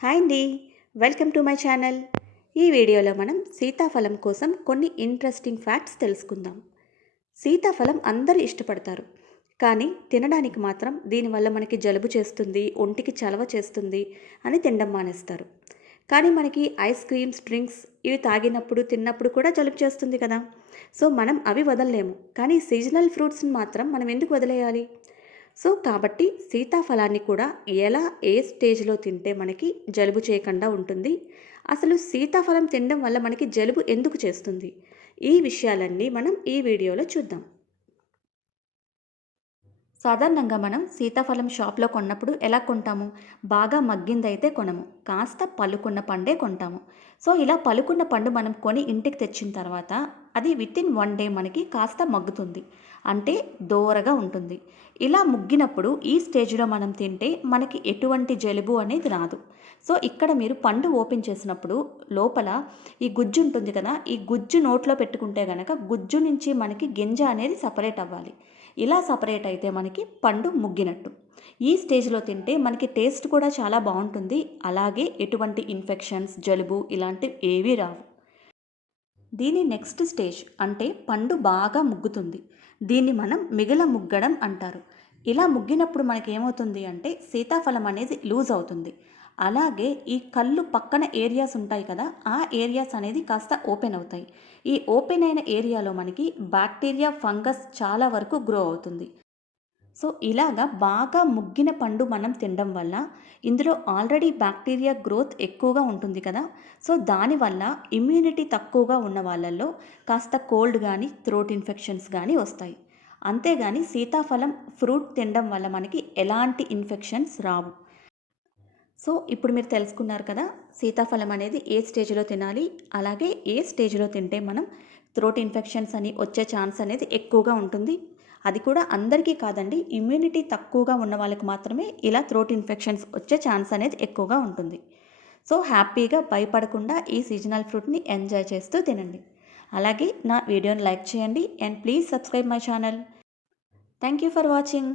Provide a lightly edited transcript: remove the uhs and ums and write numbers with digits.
Hi అండి, welcome to my channel. ఈ వీడియోలో మనం సీతాఫలం కోసం కొన్ని ఇంట్రెస్టింగ్ ఫ్యాక్ట్స్ తెలుసుకుందాం. సీతాఫలం అందరూ ఇష్టపడతారు, కానీ తినడానికి మాత్రం దీనివల్ల మనకి జలుబు చేస్తుంది, ఒంటికి చలవ చేస్తుంది అని తినడం మానేస్తారు. కానీ మనకి ఐస్ క్రీమ్స్, డ్రింక్స్ ఇవి తాగినప్పుడు, తిన్నప్పుడు కూడా జలుబు చేస్తుంది కదా. సో మనం అవి వదలలేము, కానీ సీజనల్ ఫ్రూట్స్ని మాత్రం మనం ఎందుకు వదిలేయాలి? కాబట్టి సీతాఫలాన్ని కూడా ఎలా, ఏ స్టేజ్‌లో తింటే మనకి జలుబు చేయకుండా ఉంటుంది? అసలు సీతాఫలం తినడం వల్ల మనకి జలుబు ఎందుకు చేస్తుంది? ఈ విషయాలన్నీ మనం ఈ వీడియోలో చూద్దాం. సాధారణంగా మనం సీతాఫలం షాప్‌లో కొన్నప్పుడు ఎలా కొంటాము? బాగా మగ్గిందైతే కొనము. కాస్త పలుకున్న పండే కొంటాము. ఇలా పలుకున్న పండు మనం కొని ఇంటికి తెచ్చిన తర్వాత అది వితిన్ 1 డే మనకి కాస్త మగ్గుతుంది. అంటే దోరగా ఉంటుంది. ఇలా ముగ్గినప్పుడు ఈ స్టేజ్‌లో మనం తింటే మనకి ఎటువంటి జలుబు అనేది రాదు. ఇక్కడ మీరు పండు ఓపెన్ చేసినప్పుడు లోపల ఈ గుజ్జు ఉంటుంది కదా! ఈ గుజ్జు నోట్లో పెట్టుకుంటే గనక గుజ్జు నుంచి మనకి గింజ అనేది సెపరేట్ అవ్వాలి. ఇలా సపరేట్ అయితే మనకి పండు ముగ్గినట్టు. ఈ స్టేజ్‌లో తింటే మనకి టేస్ట్ కూడా చాలా బావుంటుంది. అలాగే ఎటువంటి ఇన్ఫెక్షన్స్, జలుబు ఇలాంటివి ఏవీ రావు. దీని నెక్స్ట్ స్టేజ్ అంటే పండు బాగా ముగ్గుతుంది. దీన్ని మనం మిగల ముగ్గడం అంటారు. ఇలా ముగ్గినప్పుడు మనకేమవుతుంది అంటే సీతాఫలం అనేది లూజ్ అవుతుంది. అలాగే ఈ కళ్ళు పక్కన ఏరియాస్ ఉంటాయి కదా! ఆ ఏరియాస్ అనేది కాస్త ఓపెన్ అవుతాయి. ఈ ఓపెన్ అయిన ఏరియాలో మనకి బ్యాక్టీరియా, ఫంగస్ చాలా వరకు గ్రో అవుతుంది. ఇలాగా బాగా ముగ్గిన పండు మనం తినడం వల్ల ఇందులో ఆల్రెడీ బ్యాక్టీరియా గ్రోత్ ఎక్కువగా ఉంటుంది కదా. దానివల్ల ఇమ్యూనిటీ తక్కువగా ఉన్న వాళ్ళల్లో కాస్త కోల్డ్ కానీ, థ్రోట్ ఇన్ఫెక్షన్స్ కానీ వస్తాయి. అంతేగాని సీతాఫలం ఫ్రూట్ తినడం వల్ల మనకి ఎలాంటి ఇన్ఫెక్షన్స్ రావు. ఇప్పుడు మీరు తెలుసుకున్నారు కదా, సీతాఫలం అనేది ఏ స్టేజ్‌లో తినాలి, అలాగే ఏ స్టేజ్‌లో తింటే మనం థ్రోట్ ఇన్ఫెక్షన్స్ అని వచ్చే ఛాన్స్ అనేది ఎక్కువగా ఉంటుంది. అది కూడా అందరికీ కాదండి, ఇమ్యూనిటీ తక్కువగా ఉన్న వాళ్ళకి మాత్రమే ఇలా థ్రోట్ ఇన్ఫెక్షన్స్ వచ్చే ఛాన్స్ అనేది ఎక్కువగా ఉంటుంది. హ్యాపీగా భయపడకుండా ఈ సీజనల్ ఫ్రూట్‌ని ఎంజాయ్ చేస్తూ తినండి. అలాగే నా వీడియోని లైక్ చేయండి and please subscribe my channel. Thank you for watching.